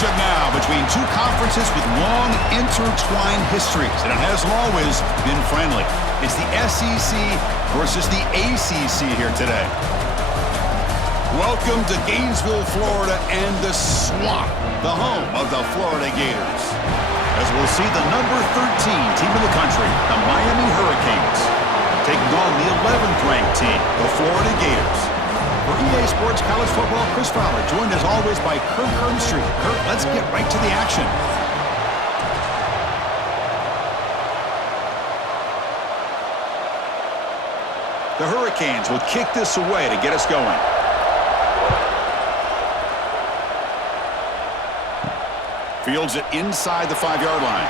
matchup now between two conferences with long intertwined histories, and it has always been friendly. It's the SEC versus the ACC here today. Welcome to Gainesville, Florida, and the Swamp, the home of the Florida Gators. As we'll see the number 13 team in the country, the Miami Hurricanes, taking on the 11th ranked team, the Florida Gators. For EA Sports College Football, Chris Fowler, joined as always by Kirk Herbstreit. Kirk, let's get right to the action. The Hurricanes will kick this away to get us going. Fields it inside the 5-yard line.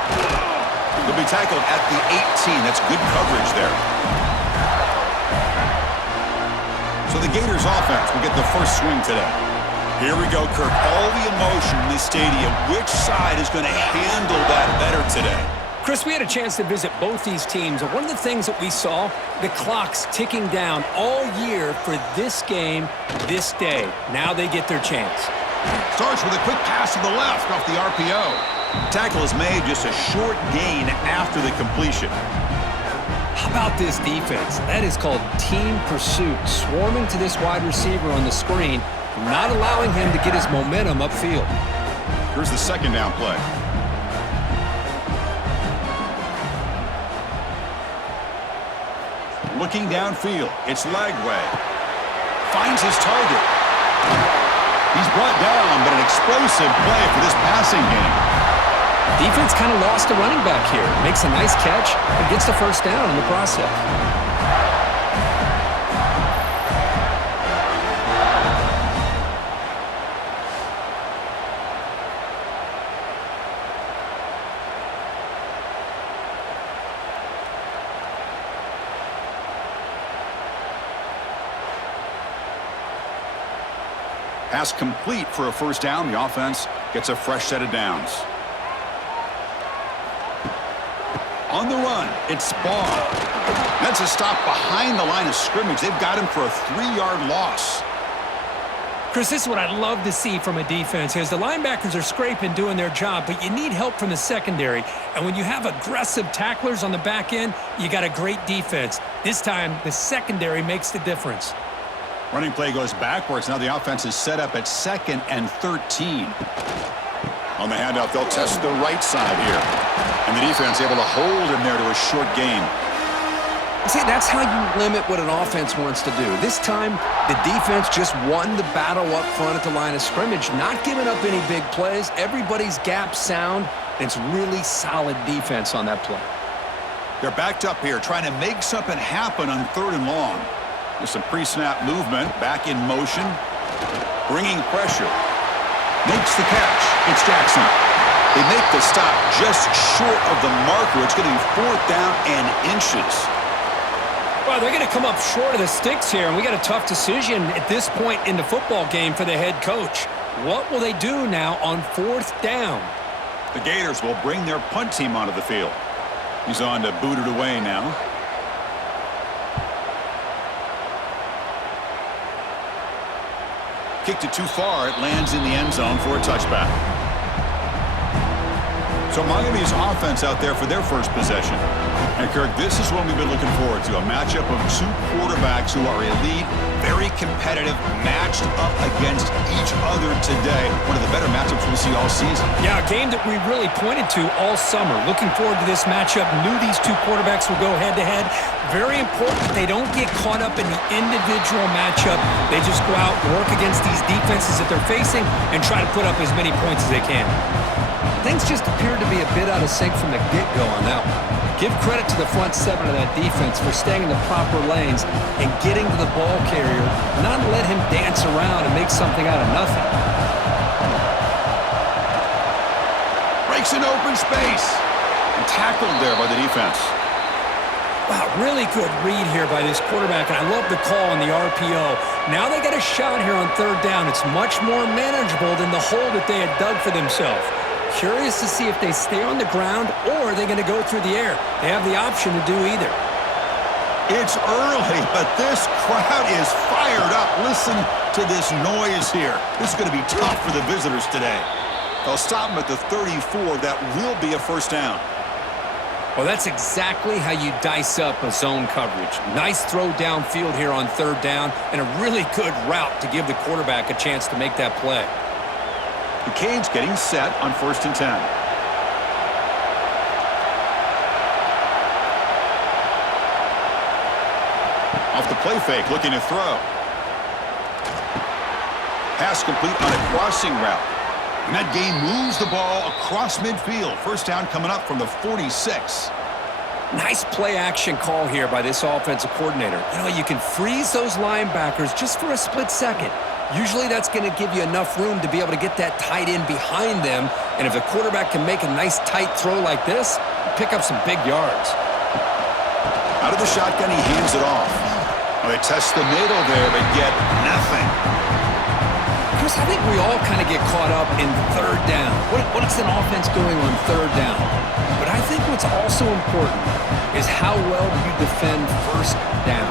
He'll be tackled at the 18. That's good coverage there. So the Gators offense will get the first swing today. Here we go, Kirk. All the emotion in this stadium. Which side is going to handle that better today? Chris, we had a chance to visit both these teams, and one of the things that we saw, the clock's ticking down all year for this game, this day. Now they get their chance. Starts with a quick pass to the left off the RPO. Tackle is made, just a short gain after the completion. How about this defense? That is called team pursuit. Swarming to this wide receiver on the screen, not allowing him to get his momentum upfield. Here's the second down play. Looking downfield, it's Lagway. Finds his target. He's brought down, but an explosive play for this passing game. Defense kind of lost a running back here. Makes a nice catch and gets the first down in the process. Pass complete for a first down. The offense gets a fresh set of downs. On the run, it's Barr. That's a stop behind the line of scrimmage. They've got him for a 3-yard loss. Chris, this is what I love to see from a defense. As the linebackers are scraping, doing their job, but you need help from the secondary. And when you have aggressive tacklers on the back end, you got a great defense. This time, the secondary makes the difference. Running play goes backwards. Now the offense is set up at 2nd and 13. On the handoff, they'll test the right side here. And the defense able to hold him there to a short gain. See, that's how you limit what an offense wants to do. This time, the defense just won the battle up front at the line of scrimmage, not giving up any big plays. Everybody's gap sound. It's really solid defense on that play. They're backed up here, trying to make something happen on 3rd and long. With some pre-snap movement, back in motion, bringing pressure. Makes the catch. It's Jackson. They make the stop just short of the marker. It's going to be 4th down and inches. Well, they're going to come up short of the sticks here, and we got a tough decision at this point in the football game for the head coach. What will they do now on 4th down? The Gators will bring their punt team onto the field. He's on to boot it away now. Kicked it too far. It lands in the end zone for a touchback. So Miami's offense out there for their first possession. And Kirk, this is what we've been looking forward to, a matchup of two quarterbacks who are elite, very competitive, matched up against each other today. One of the better matchups we'll see all season. Yeah, a game that we really pointed to all summer. Looking forward to this matchup. Knew these two quarterbacks would go head-to-head. Very important that they don't get caught up in the individual matchup. They just go out, work against these defenses that they're facing, and try to put up as many points as they can. Things just appeared to be a bit out of sync from the get-go on that one. Give credit to the front 7 of that defense for staying in the proper lanes and getting to the ball carrier, not let him dance around and make something out of nothing. Breaks an open space and tackled there by the defense. Wow, really good read here by this quarterback, and I love the call on the RPO. Now they got a shot here on 3rd down. It's much more manageable than the hole that they had dug for themselves. Curious to see if they stay on the ground or are they going to go through the air. They have the option to do either. It's early, but this crowd is fired up. Listen to this noise here. This is going to be tough for the visitors today. They'll stop him at the 34. That will be a first down. Well, that's exactly how you dice up a zone coverage. Nice throw downfield here on third down, and a really good route to give the quarterback a chance to make that play. The Canes getting set on 1st and 10. Off the play fake, looking to throw. Pass complete on a crossing route. And that game moves the ball across midfield. First down coming up from the 46. Nice play action call here by this offensive coordinator. You know, you can freeze those linebackers just for a split second. Usually that's going to give you enough room to be able to get that tight end behind them. And if the quarterback can make a nice tight throw like this, pick up some big yards. Out of the shotgun, he hands it off. Well, they test the middle there, but get nothing. Chris, I think we all kind of get caught up in third down. What is an offense doing on third down? But I think what's also important is how well do you defend first down.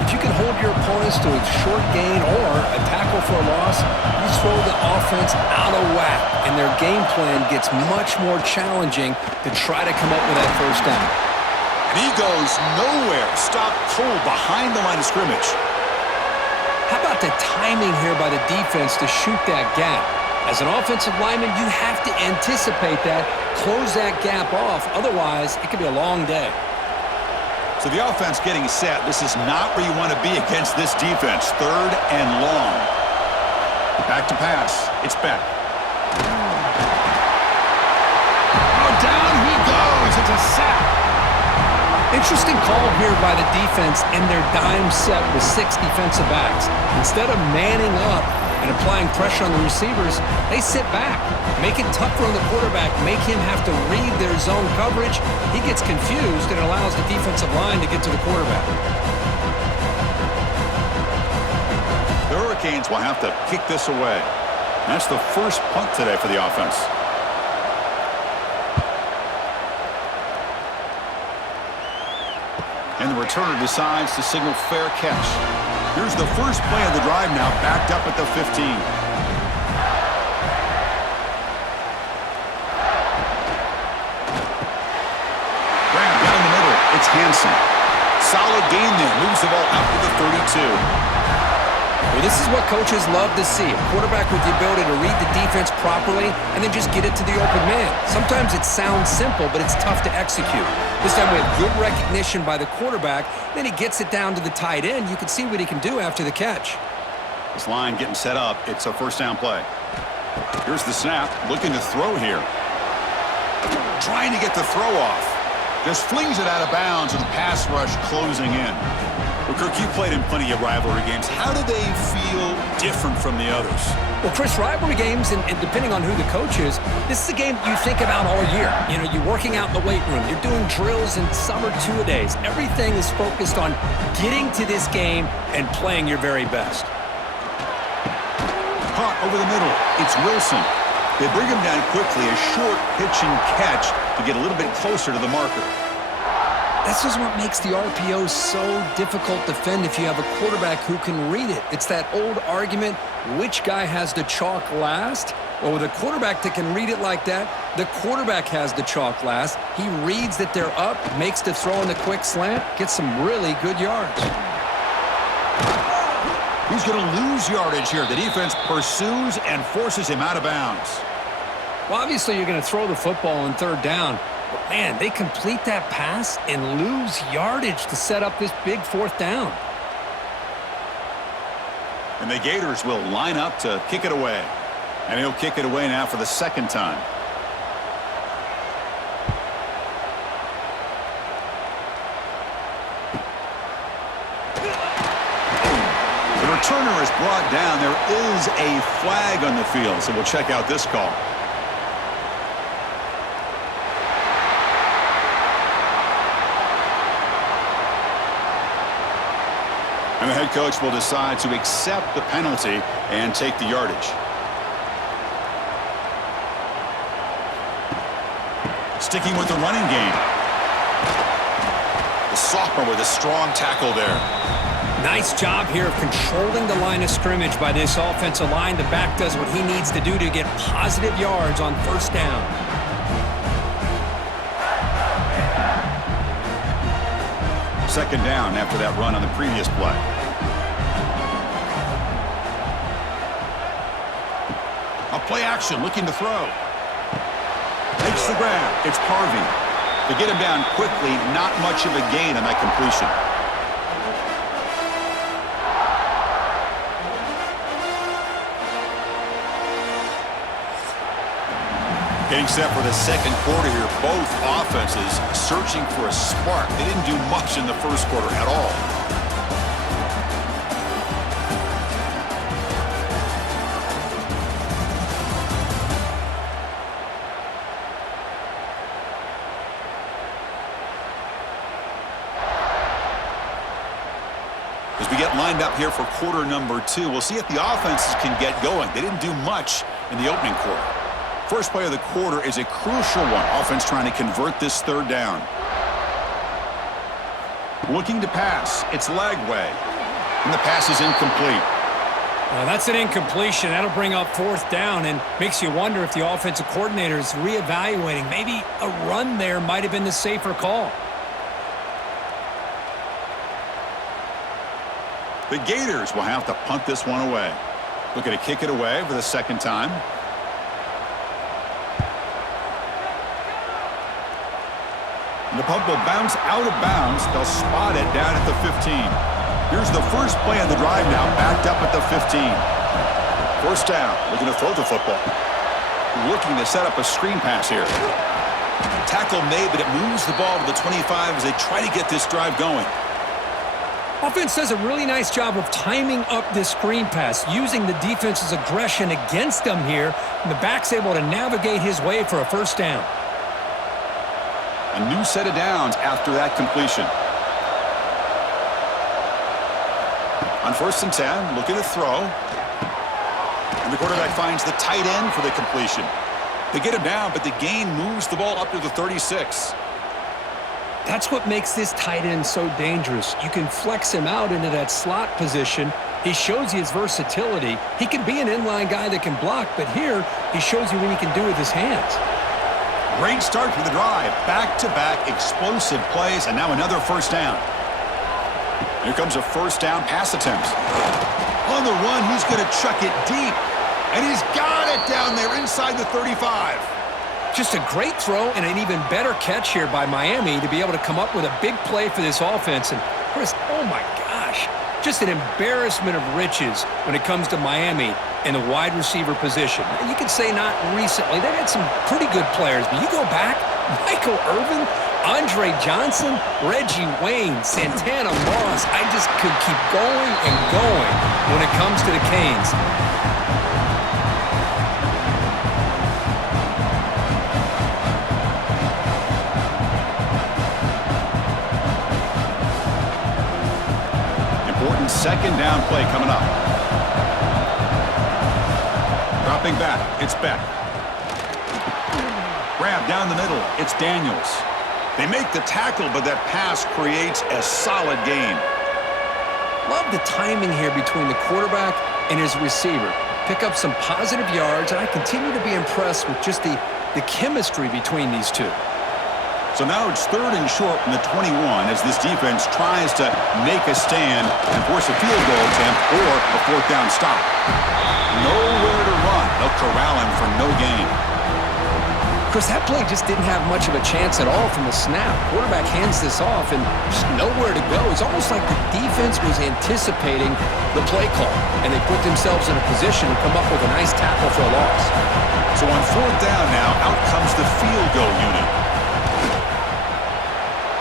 If you can hold your opponents to a short gain or a tackle for a loss, you throw the offense out of whack, and their game plan gets much more challenging to try to come up with that first down. And he goes nowhere. Stopped cold behind the line of scrimmage. How about the timing here by the defense to shoot that gap? As an offensive lineman, you have to anticipate that, close that gap off. Otherwise, it could be a long day. So the offense getting set. This is not where you want to be against this defense. 3rd and long. Back to pass. It's Beck. Oh, down he goes. It's a sack. Interesting call here by the defense in their dime set with 6 defensive backs. Instead of manning up and applying pressure on the receivers, they sit back, make it tougher on the quarterback, make him have to read their zone coverage. He gets confused and it allows the defensive line to get to the quarterback. The Hurricanes will have to kick this away. That's the first punt today for the offense. And the returner decides to signal fair catch. Here's the first play of the drive now, backed up at the 15. Graham down the middle. It's Hansen. Solid gain there. Moves the ball out to the 32. Well, this is what coaches love to see. A quarterback with the ability to read the defense properly and then just get it to the open man. Sometimes it sounds simple, but it's tough to execute. This time we have good recognition by the quarterback. Then he gets it down to the tight end. You can see what he can do after the catch. This line getting set up. It's a first down play. Here's the snap. Looking to throw here. Trying to get the throw off. Just flings it out of bounds with the pass rush closing in. Well, Kirk, you played in plenty of rivalry games. How do they feel different from the others? Well, Chris, rivalry games, and depending on who the coach is, this is a game you think about all year. You know, you're working out in the weight room. You're doing drills and summer two-a-days. Everything is focused on getting to this game and playing your very best. Caught over the middle. It's Wilson. They bring him down quickly. A short pitch and catch to get a little bit closer to the marker. This is what makes the RPO so difficult to defend if you have a quarterback who can read it. It's that old argument, which guy has the chalk last? Well, with a quarterback that can read it like that, the quarterback has the chalk last. He reads that they're up, makes the throw in the quick slant, gets some really good yards. He's going to lose yardage here. The defense pursues and forces him out of bounds. Well, obviously you're going to throw the football on third down. But, man, they complete that pass and lose yardage to set up this big fourth down. And the Gators will line up to kick it away. And he'll kick it away now for the second time. The returner is brought down. There is a flag on the field, so we'll check out this call. And the head coach will decide to accept the penalty and take the yardage. Sticking with the running game. The sophomore with a strong tackle there. Nice job here of controlling the line of scrimmage by this offensive line. The back does what he needs to do to get positive yards on first down. Second down after that run on the previous play. A play action, looking to throw. Makes the grab. It's Harvey. To get him down quickly, not much of a gain on that completion. Getting set for the second quarter here. Both offenses searching for a spark. They didn't do much in the first quarter at all. As we get lined up here for quarter number 2, we'll see if the offenses can get going. They didn't do much in the opening quarter. First play of the quarter is a crucial one. Offense trying to convert this third down. Looking to pass. It's Lagway. And the pass is incomplete. That's an incompletion. That'll bring up fourth down and makes you wonder if the offensive coordinator is reevaluating. Maybe a run there might have been the safer call. The Gators will have to punt this one away. Looking to kick it away for the second time. And the punt will bounce out of bounds. They'll spot it down at the 15. Here's the first play of the drive now, backed up at the 15. First down, looking to throw the football. Looking to set up a screen pass here. Tackle made, but it moves the ball to the 25 as they try to get this drive going. Offense does a really nice job of timing up this screen pass, using the defense's aggression against them here. And the back's able to navigate his way for a first down. A new set of downs after that completion. On first and 10, looking to throw. And the quarterback finds the tight end for the completion. They get him down, but the gain moves the ball up to the 36. That's what makes this tight end so dangerous. You can flex him out into that slot position. He shows you his versatility. He can be an inline guy that can block, but here he shows you what he can do with his hands. Great start for the drive. Back-to-back explosive plays, and now another first down. Here comes a first down pass attempt. On the run, he's going to chuck it deep. And he's got it down there inside the 35. Just a great throw and an even better catch here by Miami to be able to come up with a big play for this offense. And Chris, oh my gosh, just an embarrassment of riches when it comes to Miami in the wide receiver position. You could say not recently. They've had some pretty good players, but you go back, Michael Irvin, Andre Johnson, Reggie Wayne, Santana Moss. I just could keep going and going when it comes to the Canes. Important second down play coming up. Dropping back, it's Beck. Grab down the middle, it's Daniels. They make the tackle, but that pass creates a solid gain. Love the timing here between the quarterback and his receiver. Pick up some positive yards, and I continue to be impressed with just the chemistry between these two. So now it's third and short from the 21 as this defense tries to make a stand and force a field goal attempt or a fourth down stop. Nowhere to run. They'll corral him for no gain. Chris, that play just didn't have much of a chance at all from the snap. Quarterback hands this off and just nowhere to go. It's almost like the defense was anticipating the play call, and they put themselves in a position to come up with a nice tackle for a loss. So on fourth down now, out comes the field goal unit.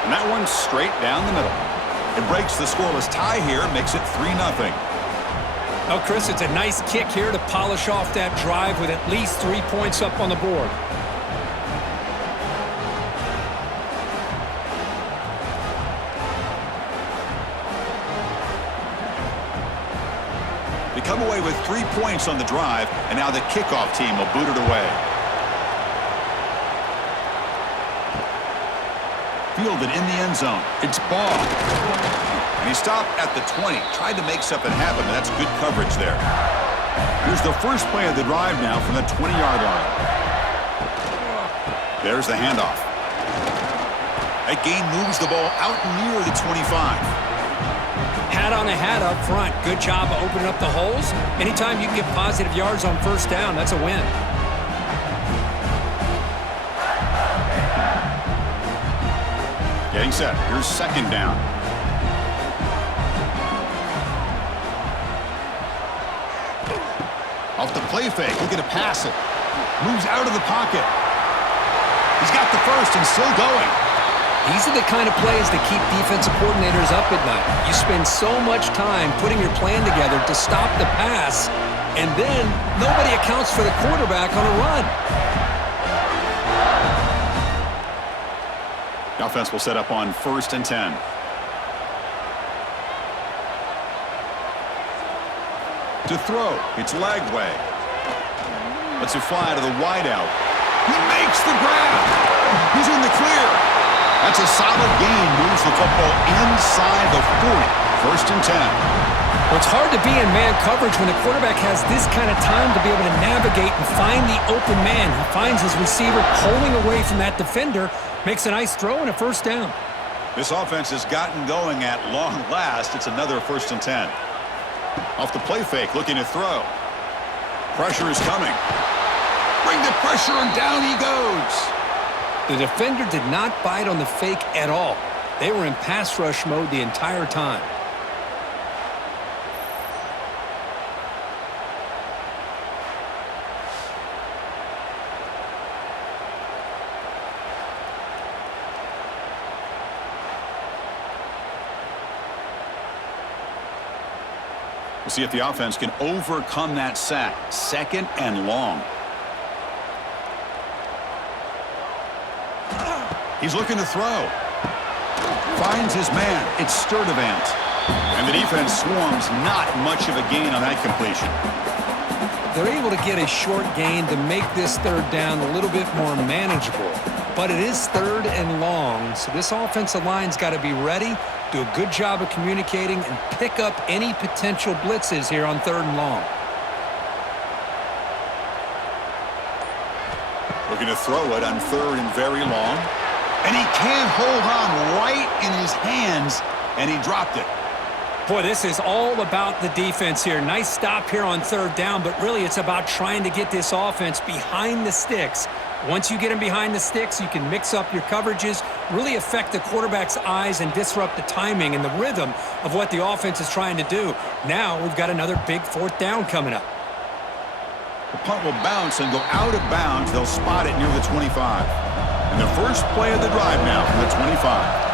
And that one's straight down the middle. It breaks the scoreless tie here, makes it 3-0. Oh, Chris, it's a nice kick here to polish off that drive with at least 3 points up on the board. They come away with 3 points on the drive, and now the kickoff team will boot it away. Fielded in the end zone. It's Ball. He stopped at the 20, tried to make something happen, but that's good coverage there. Here's the first play of the drive now from the 20-yard line. There's the handoff. That gain moves the ball out near the 25. Hat on a hat up front. Good job of opening up the holes. Anytime you can get positive yards on first down, that's a win. Getting set. Here's second down. Off the play fake. Looking to pass it. Moves out of the pocket. He's got the first and still going. These are the kind of plays that keep defensive coordinators up at night. You spend so much time putting your plan together to stop the pass, and then nobody accounts for the quarterback on a run. The offense will set up on 1st and 10. To throw, it's Lagway. Lets it fly to the wideout. He makes the grab. He's in the clear. That's a solid gain. Moves the football inside the 40. 1st and 10. Well, it's hard to be in man coverage when the quarterback has this kind of time to be able to navigate and find the open man. He finds his receiver pulling away from that defender, makes a nice throw and a first down. This offense has gotten going at long last. It's another 1st and 10. Off the play fake, looking to throw. Pressure is coming. Bring the pressure, and down he goes. The defender did not bite on the fake at all. They were in pass rush mode the entire time. We'll see if the offense can overcome that sack. 2nd and long. He's looking to throw. Finds his man. It's Sturdivant. And the defense swarms. Not much of a gain on that completion. They're able to get a short gain to make this 3rd down a little bit more manageable. But it is 3rd and long, so this offensive line's got to be ready, do a good job of communicating, and pick up any potential blitzes here on 3rd and long. Looking to throw it on 3rd and very long. And he can't hold on right in his hands, and he dropped it. Boy, this is all about the defense here. Nice stop here on 3rd down, but really it's about trying to get this offense behind the sticks. Once you get them behind the sticks, you can mix up your coverages, really affect the quarterback's eyes and disrupt the timing and the rhythm of what the offense is trying to do. Now we've got another big 4th down coming up. The punt will bounce and go out of bounds. They'll spot it near the 25. And the first play of the drive now from the 25.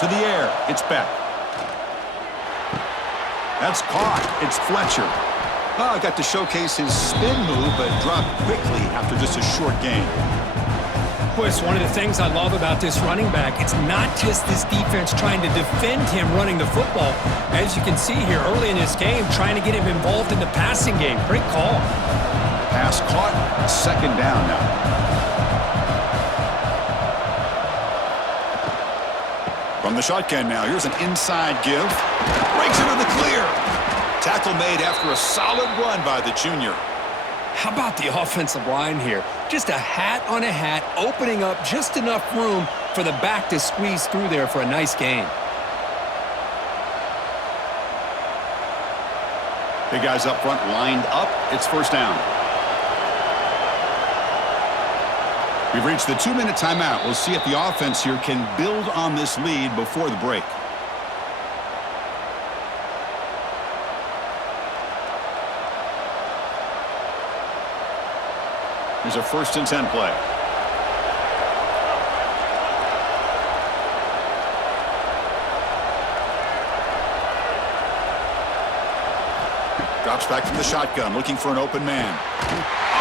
To the air, it's Beck. That's caught. It's Fletcher. Oh, got to showcase his spin move, but dropped quickly after just a short gain. Boy, it's one of the things I love about this running back. It's not just this defense trying to defend him running the football. As you can see here early in this game, trying to get him involved in the passing game. Great call. Pass caught. 2nd down now. From the shotgun now, here's an inside give. Breaks into the clear. Tackle made after a solid run by the junior. How about the offensive line here? Just a hat on a hat, opening up just enough room for the back to squeeze through there for a nice gain. Big guys up front lined up. It's 1st down. We've reached the 2-minute timeout. We'll see if the offense here can build on this lead before the break. Here's a 1st and 10 play. Drops back from the shotgun, looking for an open man.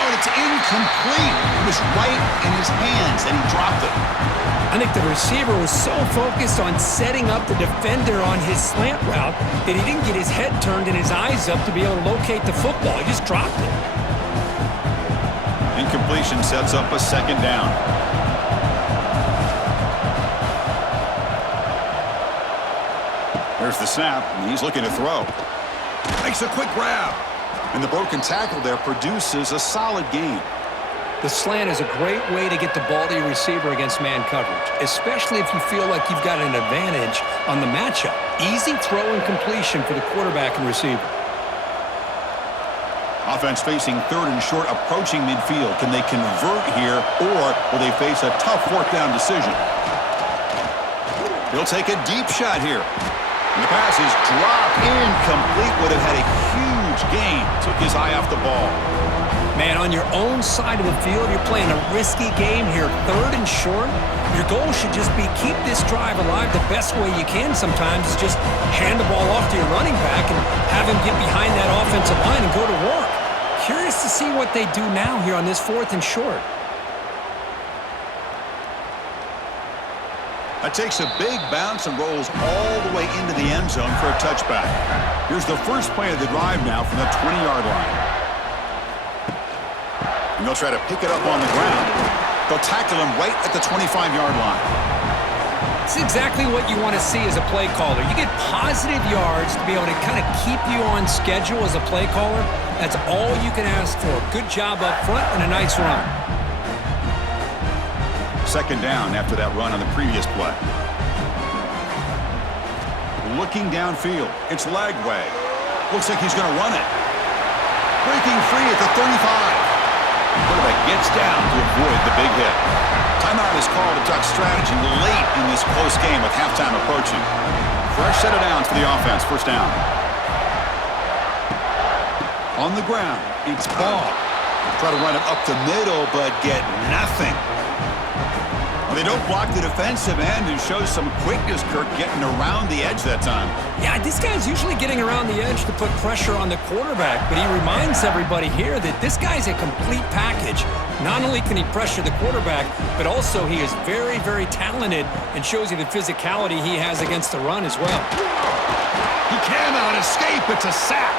Oh, it's incomplete. It was right in his hands, and he dropped it. I think the receiver was so focused on setting up the defender on his slant route that he didn't get his head turned and his eyes up to be able to locate the football. He just dropped it. Incompletion sets up a 2nd down. There's the snap, and he's looking to throw. Makes a quick grab. And the broken tackle there produces a solid gain. The slant is a great way to get the ball to your receiver against man coverage, especially if you feel like you've got an advantage on the matchup. Easy throw and completion for the quarterback and receiver. Offense facing 3rd and short, approaching midfield. Can they convert here, or will they face a tough 4th down decision? He'll take a deep shot here. And the pass is dropped incomplete. Would have had a huge gain. Took his eye off the ball. Man, on your own side of the field, you're playing a risky game here. 3rd and short. Your goal should just be keep this drive alive the best way you can sometimes is just hand the ball off to your running back and have him get behind that offensive line and go to work. Curious to see what they do now here on this 4th and short. That takes a big bounce and rolls all the way into the end zone for a touchback. Here's the first play of the drive now from the 20-yard line. And they'll try to pick it up on the ground. They'll tackle him right at the 25-yard line. It's exactly what you want to see as a play caller. You get positive yards to be able to kind of keep you on schedule as a play caller. That's all you can ask for. Good job up front and a nice run. 2nd down after that run on the previous play. Looking downfield. It's Lagway. Looks like he's going to run it. Breaking free at the 35. Quarterback gets down to avoid the big hit. Timeout is called to duck strategy late in this close game with halftime approaching. Fresh set of downs for the offense. 1st down. On the ground, it's Ball. Try to run it up the middle, but get nothing. Well, they don't block the defensive end and show some quickness, Kirk, getting around the edge that time. Yeah, this guy's usually getting around the edge to put pressure on the quarterback, but he reminds everybody here that this guy's a complete package. Not only can he pressure the quarterback, but also he is very, very talented and shows you the physicality he has against the run as well. He cannot escape. It's a sack.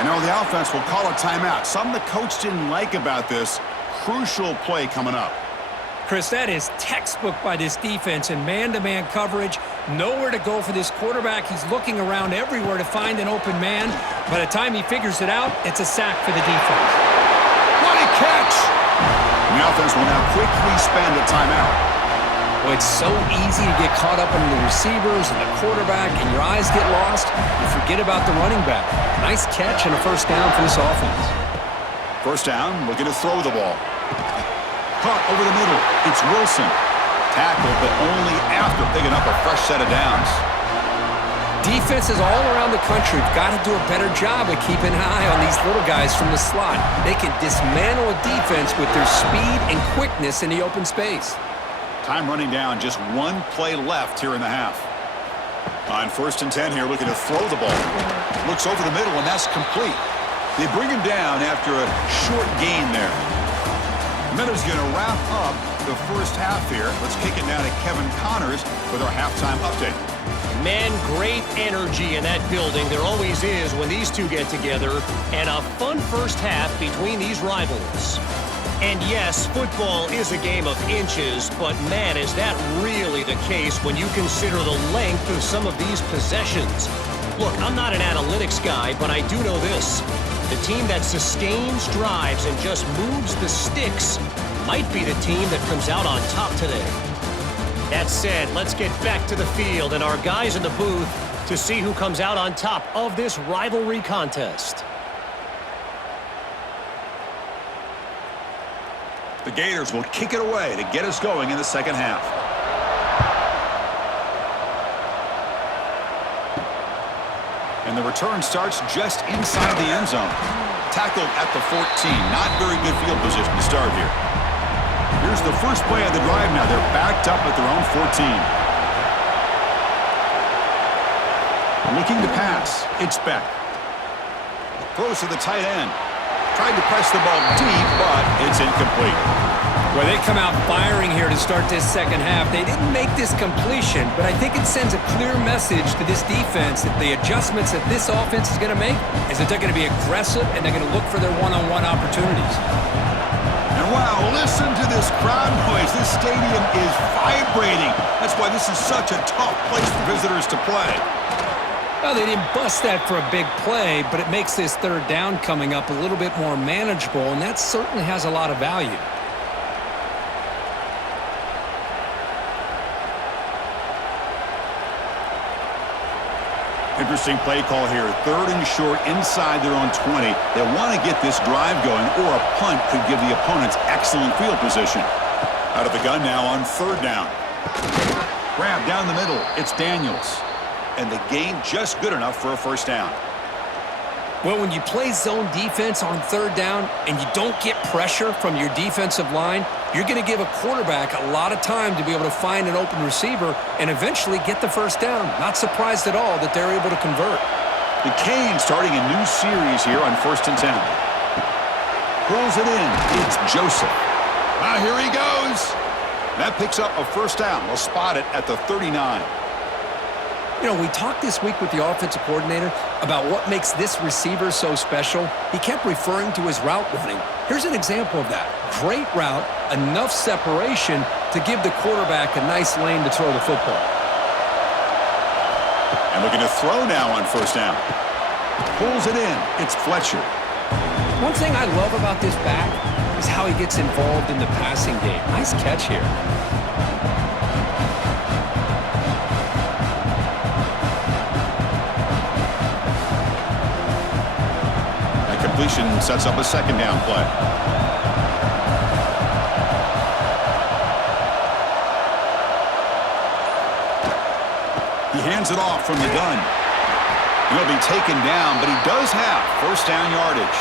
I know the offense will call a timeout. Something the coach didn't like about this. Crucial play coming up. Chris, that is textbook by this defense in man-to-man coverage. Nowhere to go for this quarterback. He's looking around everywhere to find an open man. By the time he figures it out, it's a sack for the defense. What a catch! And the offense will now quickly spend a timeout. Well, it's so easy to get caught up in the receivers and the quarterback, and your eyes get lost. You forget about the running back. Nice catch and a 1st down for this offense. 1st down, looking to throw the ball. Caught over the middle. It's Wilson. Tackled, but only after picking up a fresh set of downs. Defenses all around the country have got to do a better job of keeping an eye on these little guys from the slot. They can dismantle a defense with their speed and quickness in the open space. Time running down. Just 1 play left here in the half. On 1st and 10 here, looking to throw the ball. Looks over the middle, and that's complete. They bring him down after a short gain there. Miller's going to wrap up the 1st half here. Let's kick it now to Kevin Connors with our halftime update. Man, great energy in that building. There always is when these two get together. And a fun 1st half between these rivals. And yes, football is a game of inches, but man, is that really the case when you consider the length of some of these possessions. Look, I'm not an analytics guy, but I do know this. The team that sustains drives and just moves the sticks might be the team that comes out on top today. That said, let's get back to the field and our guys in the booth to see who comes out on top of this rivalry contest. The Gators will kick it away to get us going in the 2nd half. And the return starts just inside the end zone. Tackled at the 14. Not very good field position to start here. Here's the first play of the drive now. They're backed up at their own 14. Looking to pass. It's Beck. Throws to the tight end. Tried to press the ball deep, but it's incomplete. Well, they come out firing here to start this 2nd half. They didn't make this completion, but I think it sends a clear message to this defense that the adjustments that this offense is going to make is that they're going to be aggressive and they're going to look for their one-on-one opportunities. And wow, listen to this crowd noise. This stadium is vibrating. That's why this is such a tough place for visitors to play. Well, they didn't bust that for a big play, but it makes this third down coming up a little bit more manageable, and that certainly has a lot of value. Interesting play call here. 3rd and short inside their own 20. They want to get this drive going, or a punt could give the opponents excellent field position. Out of the gun now on 3rd down. Grab down the middle. It's Daniels. And the gain just good enough for a 1st down. Well, when you play zone defense on 3rd down and you don't get pressure from your defensive line, you're going to give a quarterback a lot of time to be able to find an open receiver and eventually get the 1st down. Not surprised at all that they're able to convert. The Canes starting a new series here on 1st and 10. Pulls it in. It's Joseph. Here he goes. That picks up a 1st down. We'll spot it at the 39. You know, we talked this week with the offensive coordinator about what makes this receiver so special. He kept referring to his route running. Here's an example of that. Great route, enough separation to give the quarterback a nice lane to throw the football. And looking to throw now on 1st down. Pulls it in. It's Fletcher. One thing I love about this back is how he gets involved in the passing game. Nice catch here. Completion sets up a 2nd down play. He hands it off from the gun. He'll be taken down, but he does have 1st down yardage.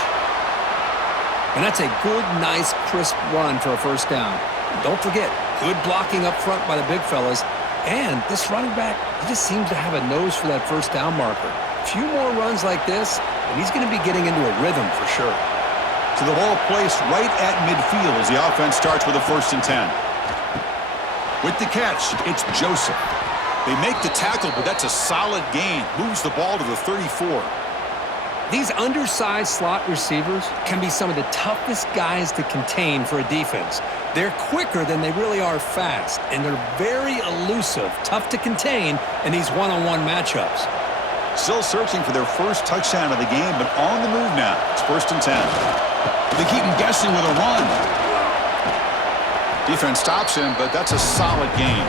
And that's a good, nice, crisp run for a 1st down. Don't forget, good blocking up front by the big fellas. And this running back, he just seems to have a nose for that 1st down marker. A few more runs like this, and he's going to be getting into a rhythm for sure. So the ball placed right at midfield as the offense starts with a 1st and 10. With the catch, it's Joseph. They make the tackle, but that's a solid gain. Moves the ball to the 34. These undersized slot receivers can be some of the toughest guys to contain for a defense. They're quicker than they really are fast, and they're very elusive, tough to contain in these one-on-one matchups. Still searching for their 1st touchdown of the game, but on the move now. It's 1st and 10. They keep him guessing with a run. Defense stops him, but that's a solid gain.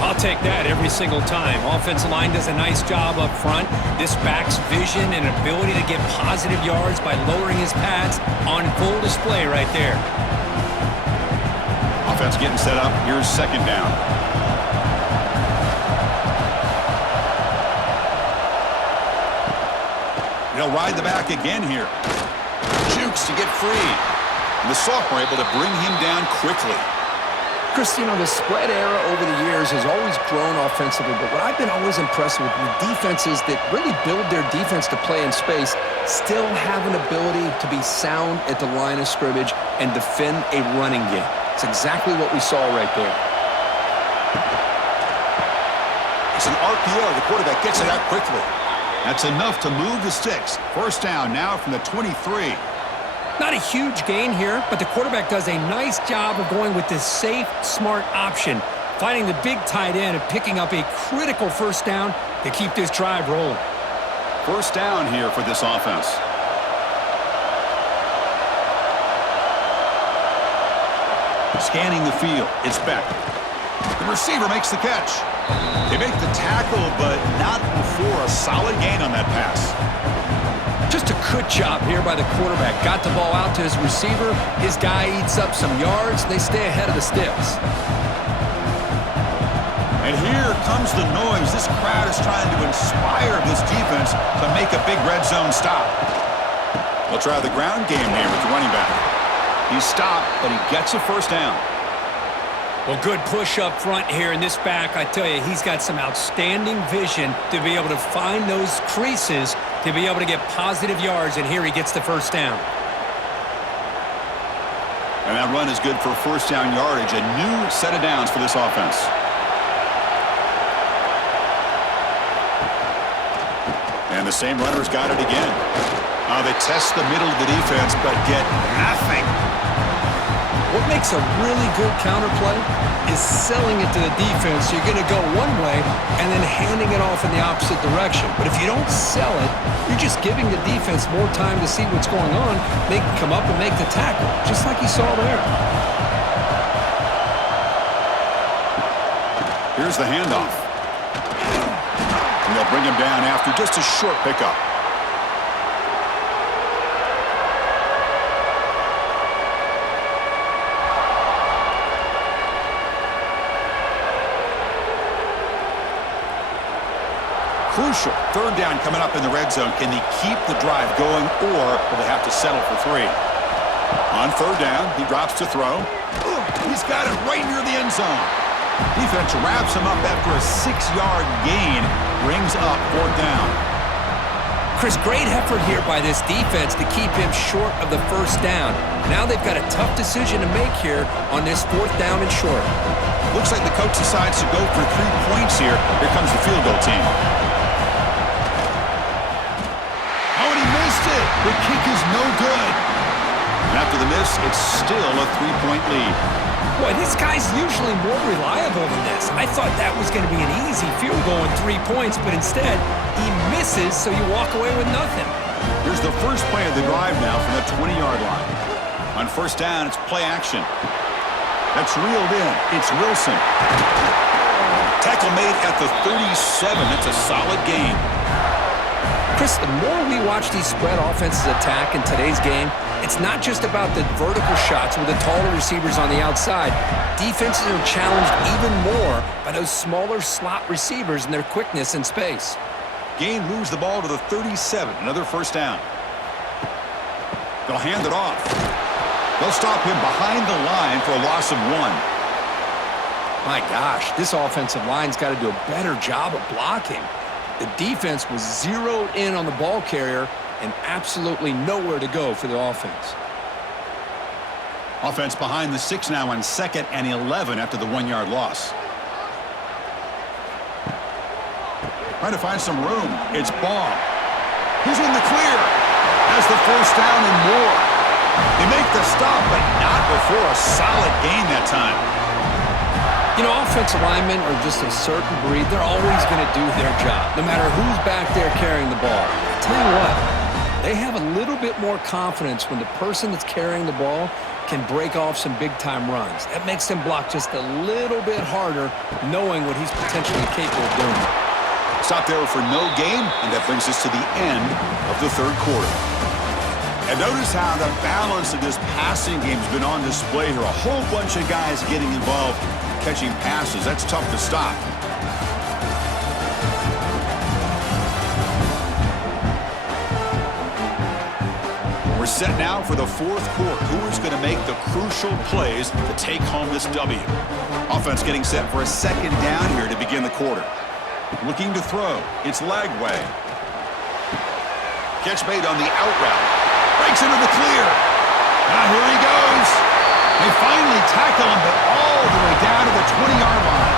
I'll take that every single time. Offensive line does a nice job up front. This back's vision and ability to get positive yards by lowering his pads on full display right there. Offense getting set up. Here's 2nd down. They'll ride the back again here. Jukes to get free. And the sophomore able to bring him down quickly. Chris, you know, the spread era over the years has always grown offensively, but what I've been always impressed with defenses that really build their defense to play in space still have an ability to be sound at the line of scrimmage and defend a running game. It's exactly what we saw right there. It's an RPO. The quarterback gets it out quickly. That's enough to move the sticks. 1st down now from the 23. Not a huge gain here, but the quarterback does a nice job of going with this safe, smart option, finding the big tight end and picking up a critical 1st down to keep this drive rolling. 1st down here for this offense. Scanning the field. It's Beck. The receiver makes the catch. They make the tackle, but not before a solid gain on that pass. Just a good job here by the quarterback. Got the ball out to his receiver. His guy eats up some yards. They stay ahead of the sticks. And here comes the noise. This crowd is trying to inspire this defense to make a big red zone stop. We'll try the ground game here with the running back. He's stopped, but he gets a 1st down. Well, good push up front here in this back. I tell you, he's got some outstanding vision to be able to find those creases to be able to get positive yards, and here he gets the 1st down. And that run is good for 1st down yardage, a new set of downs for this offense. And the same runner's got it again. They test the middle of the defense, but get nothing. What makes a really good counterplay is selling it to the defense. So you're going to go one way and then handing it off in the opposite direction. But if you don't sell it, you're just giving the defense more time to see what's going on. They can come up and make the tackle, just like you saw there. Here's the handoff. And they'll bring him down after just a short pickup. Crucial. Third down coming up in the red zone. Can they keep the drive going, or will they have to settle for 3? On third down, he drops to throw. He's got it right near the end zone. Defense wraps him up after a 6-yard gain. Brings up fourth down. Chris, great effort here by this defense to keep him short of the first down. Now they've got a tough decision to make here on this fourth down and short. Looks like the coach decides to go for 3 points here. Here comes the field goal team. The kick is no good. And after the miss, it's still a 3-point lead. Boy, this guy's usually more reliable than this. I thought that was going to be an easy field goal and 3 points, but instead, he misses, so you walk away with nothing. Here's the first play of the drive now from the 20-yard line. On first down, it's play action. That's reeled in. It's Wilson. Tackle made at the 37. That's a solid gain. Chris, the more we watch these spread offenses attack in today's game, it's not just about the vertical shots with the taller receivers on the outside. Defenses are challenged even more by those smaller slot receivers and their quickness in space. Gain moves the ball to the 37. Another first down. They'll hand it off. They'll stop him behind the line for a loss of 1. My gosh, this offensive line's got to do a better job of blocking. The defense was zeroed in on the ball carrier and absolutely nowhere to go for the offense. Offense behind the 6 now on 2nd and 11 after the 1-yard loss. Trying to find some room. It's Baum. He's in the clear. Has the first down and more. They make the stop, but not before a solid gain that time. You know, offensive linemen are just a certain breed. They're always going to do their job, no matter who's back there carrying the ball. I tell you what, they have a little bit more confidence when the person that's carrying the ball can break off some big-time runs. That makes them block just a little bit harder, knowing what he's potentially capable of doing. Stop there for no gain, and that brings us to the end of the third quarter. And notice how the balance of this passing game has been on display here. A whole bunch of guys getting involved, catching passes. That's tough to stop. We're set now for the fourth quarter. Who is going to make the crucial plays to take home this W? Offense getting set for a second down here to begin the quarter. Looking to throw. It's Lagway. Catch made on the out route. Breaks into the clear. Now here he goes. They finally tackle him, but all the way down to the 20-yard line.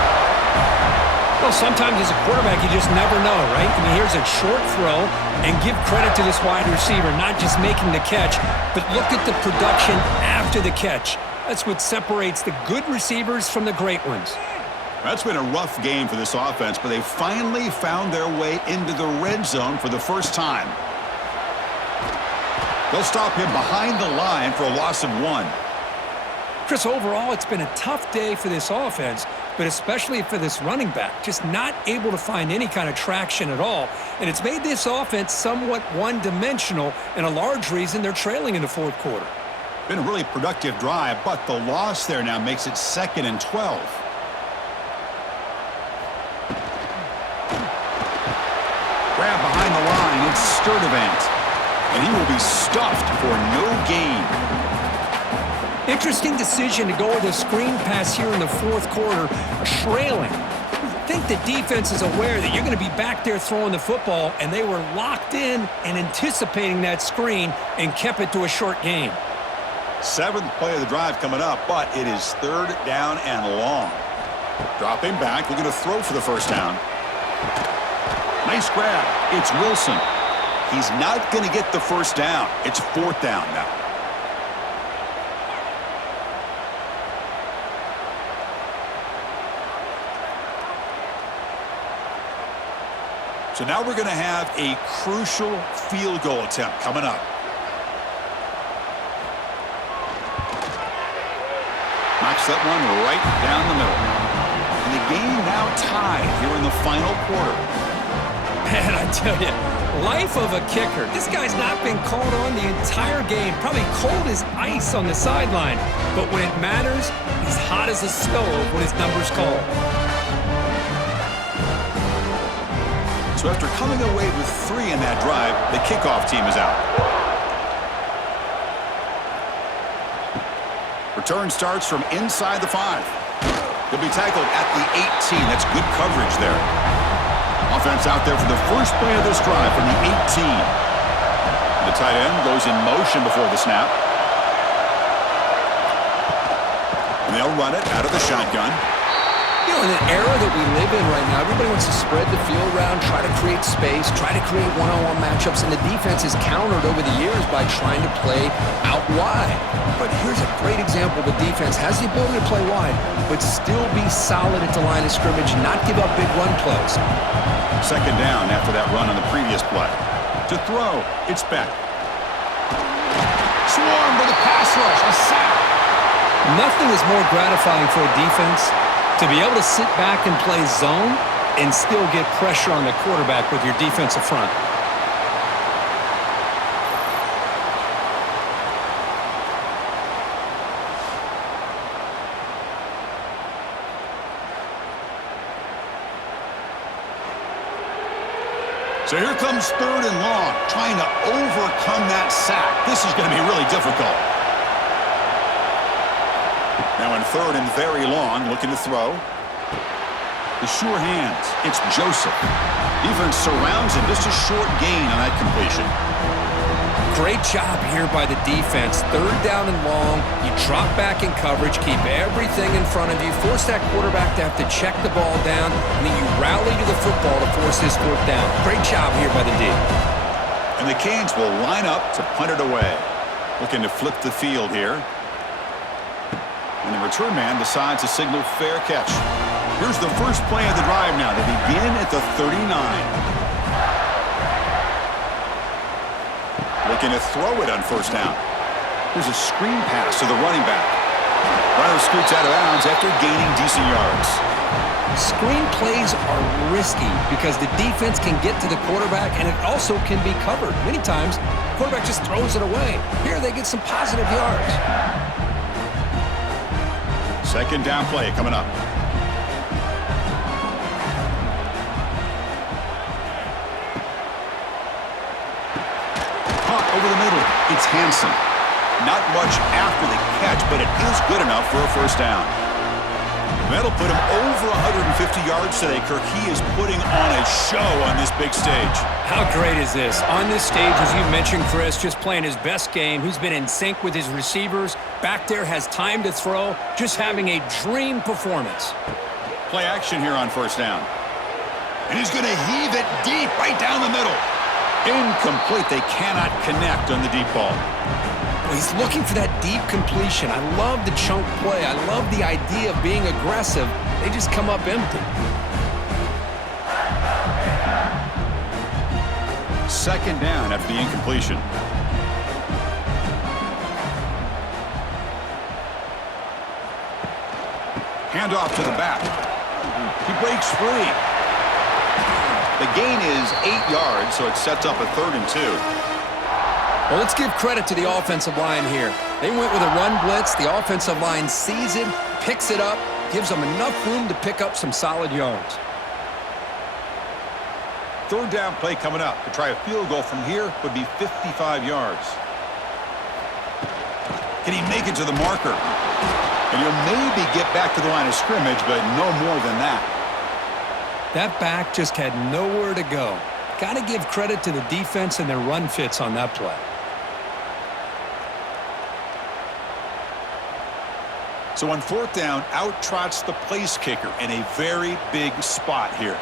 Well, sometimes as a quarterback, you just never know, right? I mean, here's a short throw, and give credit to this wide receiver, not just making the catch, but look at the production after the catch. That's what separates the good receivers from the great ones. That's been a rough game for this offense, but they finally found their way into the red zone for the first time. They'll stop him behind the line for a loss of 1. Chris, overall, it's been a tough day for this offense, but especially for this running back, just not able to find any kind of traction at all. And it's made this offense somewhat one-dimensional, and a large reason they're trailing in the fourth quarter. Been a really productive drive, but the loss there now makes it 2nd and 12. Grab behind the line, it's Sturdivant. And he will be stuffed for no gain. Interesting decision to go with a screen pass here in the fourth quarter, trailing. I think the defense is aware that you're going to be back there throwing the football, and they were locked in and anticipating that screen and kept it to a short gain. 7th play of the drive coming up, but it is 3rd down and long. Dropping back, looking to throw for the first down. Nice grab. It's Wilson. He's not going to get the first down. It's 4th down now. So now we're going to have a crucial field goal attempt coming up. Knocks that one right down the middle. And the game now tied here in the final quarter. Man, I tell you, life of a kicker. This guy's not been called on the entire game. Probably cold as ice on the sideline. But when it matters, he's hot as a stove when his number's called. So after coming away with 3 in that drive, the kickoff team is out. Return starts from inside the 5. He'll be tackled at the 18. That's good coverage there. Offense out there for the first play of this drive from the 18. The tight end goes in motion before the snap. And they'll run it out of the shotgun. You know, in an era that we live in right now, everybody wants to spread the field around, try to create space, try to create one-on-one matchups, and the defense is countered over the years by trying to play out wide. But here's a great example. The defense has the ability to play wide, but still be solid at the line of scrimmage, not give up big run plays. Second down after that run on the previous play. To throw, it's Beck. Swarm with a pass rush, a sack. Nothing is more gratifying for a defense to be able to sit back and play zone and still get pressure on the quarterback with your defensive front. So here comes 3rd and long, trying to overcome that sack. This is going to be really difficult. Now in 3rd and very long, looking to throw. The sure hands. It's Joseph. Defense surrounds him. Just a short gain on that completion. Great job here by the defense. 3rd down and long. You drop back in coverage, keep everything in front of you, force that quarterback to have to check the ball down, and then you rally to the football to force this 4th down. Great job here by the D. And the Canes will line up to punt it away. Looking to flip the field here. And the return man decides to signal fair catch. Here's the first play of the drive now. They begin at the 39. Looking to throw it on 1st down. Here's a screen pass to the running back. Runner scoots out of bounds after gaining decent yards. Screen plays are risky because the defense can get to the quarterback and it also can be covered. Many times, the quarterback just throws it away. Here they get some positive yards. 2nd down play coming up. Caught over the middle. It's Hansen. Not much after the catch, but it is good enough for a 1st down. That'll put him over 150 yards today, Kirk. He is putting on a show on this big stage. How great is this? On this stage, as you mentioned, Chris, just playing his best game. He's been in sync with his receivers. Back there, has time to throw. Just having a dream performance. Play action here on 1st down. And he's going to heave it deep right down the middle. Incomplete. They cannot connect on the deep ball. He's looking for that deep completion. I love the chunk play. I love the idea of being aggressive. They just come up empty. 2nd down after the incompletion. Handoff to the back. He breaks free. The gain is 8 yards, so it sets up a 3rd and 2. Well, let's give credit to the offensive line here. They went with a run blitz. The offensive line sees it, picks it up, gives them enough room to pick up some solid yards. 3rd down play coming up. To try a field goal from here would be 55 yards. Can he make it to the marker? And he'll maybe get back to the line of scrimmage, but no more than that. That back just had nowhere to go. Got to give credit to the defense and their run fits on that play. So on 4th down, out trots the place kicker in a very big spot here.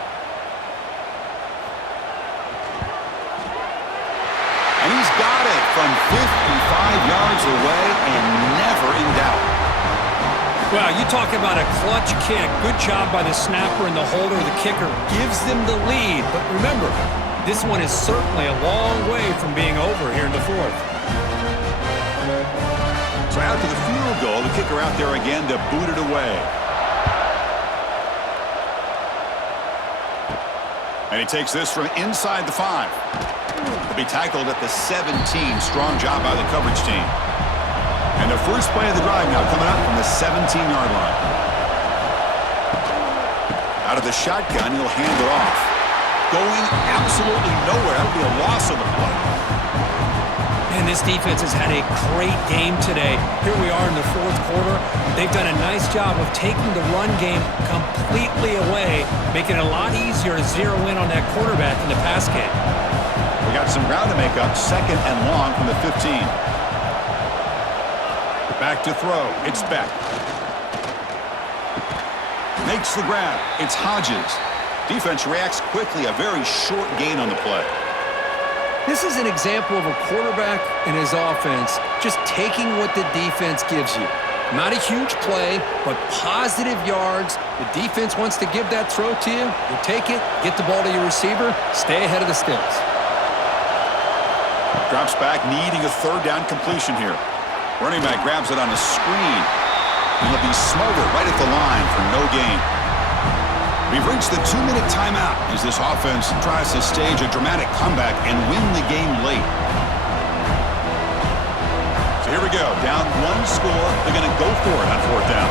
And he's got it from 55 yards away and never in doubt. Well, you talk about a clutch kick. Good job by the snapper and the holder. The kicker gives them the lead. But remember, this one is certainly a long way from being over here in the fourth. So after the field goal, the kicker out there again to boot it away. And he takes this from inside the 5. He'll be tackled at the 17. Strong job by the coverage team. And the first play of the drive now coming up from the 17-yard line. Out of the shotgun, he'll hand it off. Going absolutely nowhere. That'll be a loss of the play. And this defense has had a great game today. Here we are in the fourth quarter. They've done a nice job of taking the run game completely away, making it a lot easier to zero in on that quarterback in the pass game. We got some ground to make up. 2nd and long from the 15. Back to throw. It's Beck. Makes the grab. It's Hodges. Defense reacts quickly. A very short gain on the play. This is an example of a quarterback and his offense just taking what the defense gives you. Not a huge play, but positive yards. The defense wants to give that throw to you. You take it, get the ball to your receiver, stay ahead of the sticks. Drops back, needing a 3rd down completion here. Running back grabs it on a screen. And he'll be smothered right at the line for no gain. We've reached the 2-minute timeout as this offense tries to stage a dramatic comeback and win the game late. So here we go. Down 1 score. They're going to go for it on 4th down.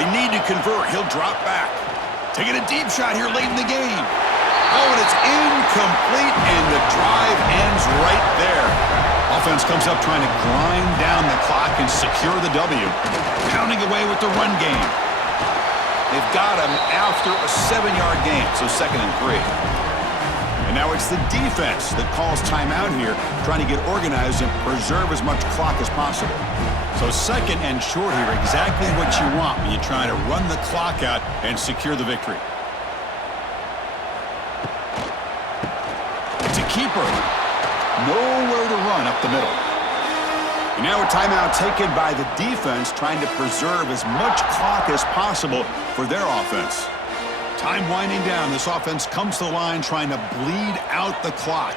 They need to convert. He'll drop back. Taking a deep shot here late in the game. Oh, and it's incomplete, and the drive ends right there. Offense comes up trying to grind down the clock and secure the W. Pounding away with the run game. They've got him after a 7-yard gain, so 2nd and 3. And now it's the defense that calls timeout here, trying to get organized and preserve as much clock as possible. So 2nd and short here, exactly what you want when you try to run the clock out and secure the victory. It's a keeper. Nowhere to run up the middle. And now a timeout taken by the defense, trying to preserve as much clock as possible for their offense. Time winding down. This offense comes to the line trying to bleed out the clock.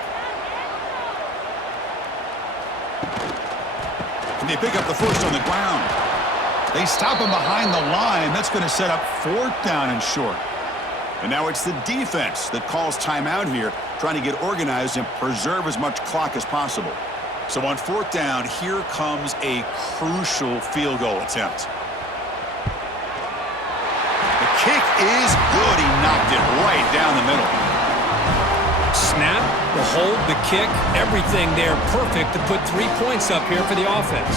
Can they pick up the first on the ground? They stop him behind the line. That's going to set up 4th down and short. And now it's the defense that calls timeout here, trying to get organized and preserve as much clock as possible. So on 4th down, here comes a crucial field goal attempt. The kick is good. He knocked it right down the middle. Snap, the hold, the kick, everything there perfect to put 3 points up here for the offense.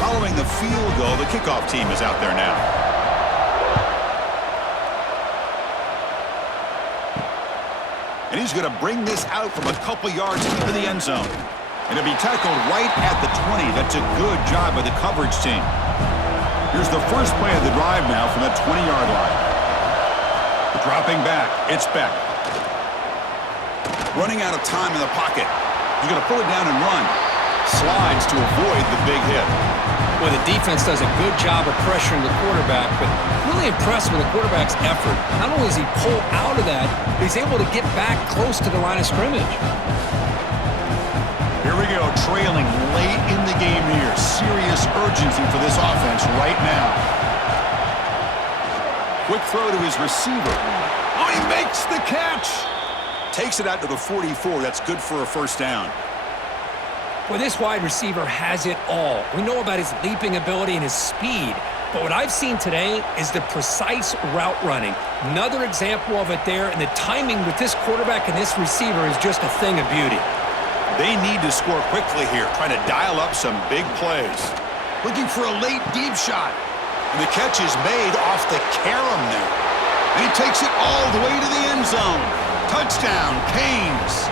Following the field goal, the kickoff team is out there now. And he's going to bring this out from a couple yards into the end zone. And he'll be tackled right at the 20. That's a good job by the coverage team. Here's the first play of the drive now from the 20-yard line. Dropping back, it's Beck. Running out of time in the pocket. He's going to pull it down and run. Slides to avoid the big hit. Well, the defense does a good job of pressuring the quarterback, but really impressed with the quarterback's effort. Not only does he pull out of that, but he's able to get back close to the line of scrimmage. Here we go, trailing late in the game here. Serious urgency for this offense right now. Quick throw to his receiver. Oh, he makes the catch. Takes it out to the 44. That's good for a 1st down. Well, this wide receiver has it all. We know about his leaping ability and his speed, but what I've seen today is the precise route running. Another example of it there, and the timing with this quarterback and this receiver is just a thing of beauty. They need to score quickly here, trying to dial up some big plays. Looking for a late deep shot. And the catch is made off the carom there. And he takes it all the way to the end zone. Touchdown, Canes.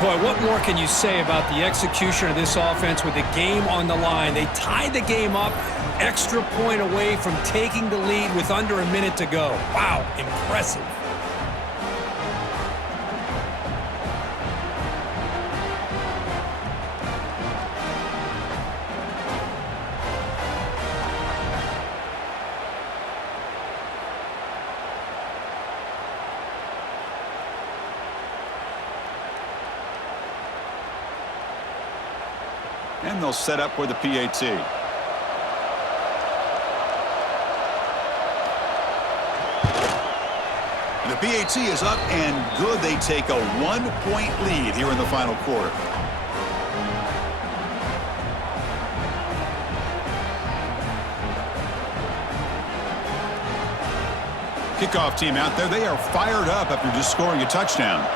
Boy, what more can you say about the execution of this offense with the game on the line? They tied the game up, extra point away from taking the lead with under a minute to go. Wow, impressive. And they'll set up for the PAT. The PAT is up and good. They take a 1-point lead here in the final quarter. Kickoff team out there. They are fired up after just scoring a touchdown.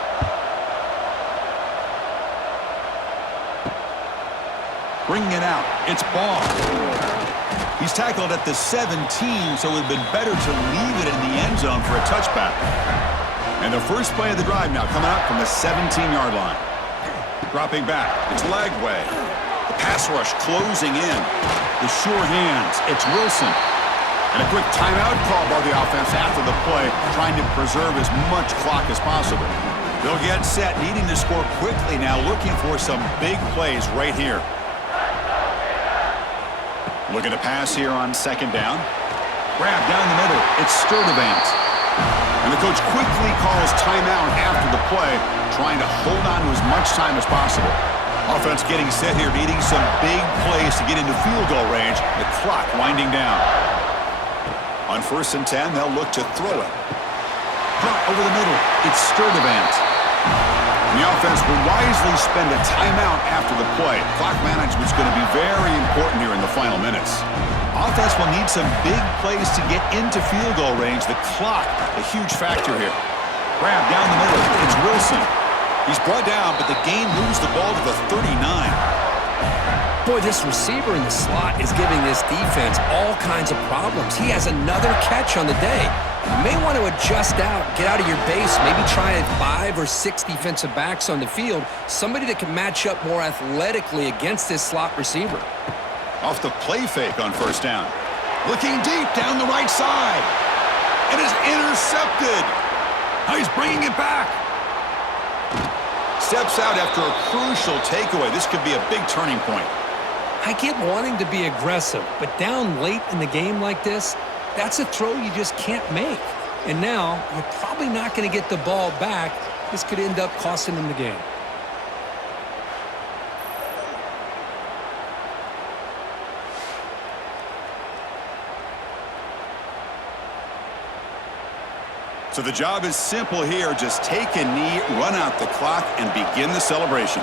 Bringing it out. It's Ball. He's tackled at the 17, so it would have been better to leave it in the end zone for a touchback. And the first play of the drive now coming up from the 17-yard line. Dropping back. It's Lagway. The pass rush closing in. The sure hands. It's Wilson. And a quick timeout call by the offense after the play, trying to preserve as much clock as possible. They'll get set, needing to score quickly now, looking for some big plays right here. Looking to pass here on second down. Grab down the middle. It's Sturdivant. And the coach quickly calls timeout after the play, trying to hold on to as much time as possible. Offense getting set here, needing some big plays to get into field goal range. The clock winding down. On 1st and 10, they'll look to throw it. Drop over the middle. It's Sturdivant. And the offense will wisely spend a timeout after the play. Clock management's going to be very important here in the final minutes. Offense will need some big plays to get into field goal range. The clock, a huge factor here. Grab down the middle. It's Wilson. He's brought down, but the game moves the ball to the 39. Boy, this receiver in the slot is giving this defense all kinds of problems. He has another catch on the day. You may want to adjust out, get out of your base, maybe try 5 or 6 defensive backs on the field, somebody that can match up more athletically against this slot receiver. Off the play fake on 1st down. Looking deep down the right side. It is intercepted. Now he's bringing it back. Steps out after a crucial takeaway. This could be a big turning point. I get wanting to be aggressive, but down late in the game like this, that's a throw you just can't make. And now, you're probably not going to get the ball back. This could end up costing them the game. So the job is simple here. Just take a knee, run out the clock, and begin the celebration.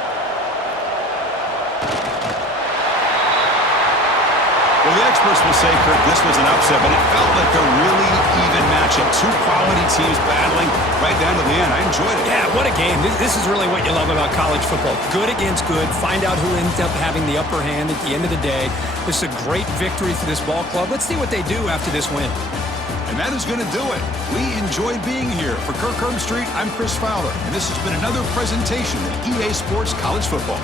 Well, the experts will say, Kirk, this was an upset, but it felt like a really even matchup. 2 quality teams battling right down to the end. I enjoyed it. Yeah, what a game. This is really what you love about college football. Good against good. Find out who ends up having the upper hand at the end of the day. This is a great victory for this ball club. Let's see what they do after this win. And that is going to do it. We enjoyed being here. For Kirk Herbstreit, I'm Chris Fowler, and this has been another presentation of EA Sports College Football.